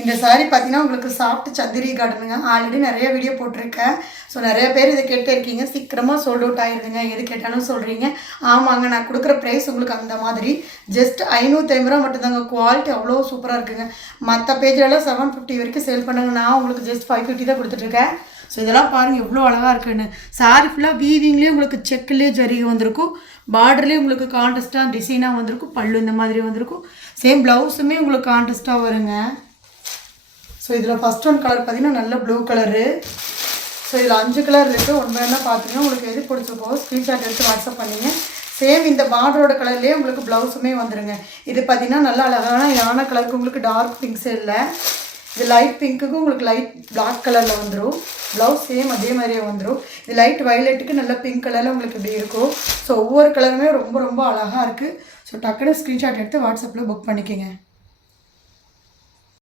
இந்த சாரீ பார்த்தீங்கன்னா உங்களுக்கு சாஃப்ட் சந்திரி காட்டனுங்க. ஆல்ரெடி நிறைய வீடியோ போட்டிருக்கேன். ஸோ நிறைய பேர் இதை கேட்டு இருக்கீங்க. சீக்கிரமாக சோல்ட் அவுட் ஆயிருதுங்க. எது கேட்டாலும் சொல்கிறீங்க. ஆமாங்க, நான் கொடுக்குற ப்ரைஸ் உங்களுக்கு அந்த மாதிரி ஜஸ்ட் 550 ரூபா மட்டும்தாங்க. குவாலிட்டி அவ்வளோ சூப்பராக இருக்குங்க. மற்ற பேஜெல்லாம் 750 வரைக்கும் சேல் பண்ணுங்க. நான் உங்களுக்கு ஜஸ்ட் 550 தான் கொடுத்துட்ருக்கேன். ஸோ இதெல்லாம் பாருங்கள் எவ்வளோ அழகாக இருக்குன்னு. சாரி ஃபுல்லாக வீவிங்லேயும் உங்களுக்கு செக்குலேயே ஜரிகை வந்திருக்கும். பார்டர்லேயும் உங்களுக்கு கான்ட்ராஸ்ட்டாக டிசைனாக வந்திருக்கும். பல்லு இந்த மாதிரி வந்திருக்கும். சேம் ப்ளவுஸுமே உங்களுக்கு கான்ட்ராஸ்ட்டாக வருங்க. ஸோ இதில் ஃபஸ்ட் ஒன் கலர் பார்த்தீங்கன்னா நல்ல ப்ளூ கலரு. ஸோ இதில் 5 கலர் இருக்குது. ஒன்று வேணால் பார்த்தீங்கன்னா உங்களுக்கு எது பிடிச்சிருக்கோ ஸ்க்ரீன்ஷாட் எடுத்து வாட்ஸ்அப் பண்ணிங்க. சேம் இந்த பார்டரோட கலர்லேயே உங்களுக்கு ப்ளவுஸுமே வந்துடுங்க. இது பார்த்தீங்கன்னா நல்லா அழகான யானை கலருக்கு உங்களுக்கு டார்க் பிங்க்ஸ் இல்லை. இது லைட் பிங்க்குக்கு உங்களுக்கு லைட் பிளாக் கலரில் வந்துடும். ப்ளவுஸ் சேம் அதே மாதிரியே வந்துடும். இது லைட் வயலட்டுக்கு நல்ல பிங்க் கலரில் உங்களுக்கு இப்படி இருக்கும். ஸோ ஒவ்வொரு கலருமே ரொம்ப ரொம்ப அழகாக இருக்குது. ஸோ டக்குனு ஸ்க்ரீன்ஷாட் எடுத்து வாட்ஸ்அப்பில் புக் பண்ணிக்கோங்க.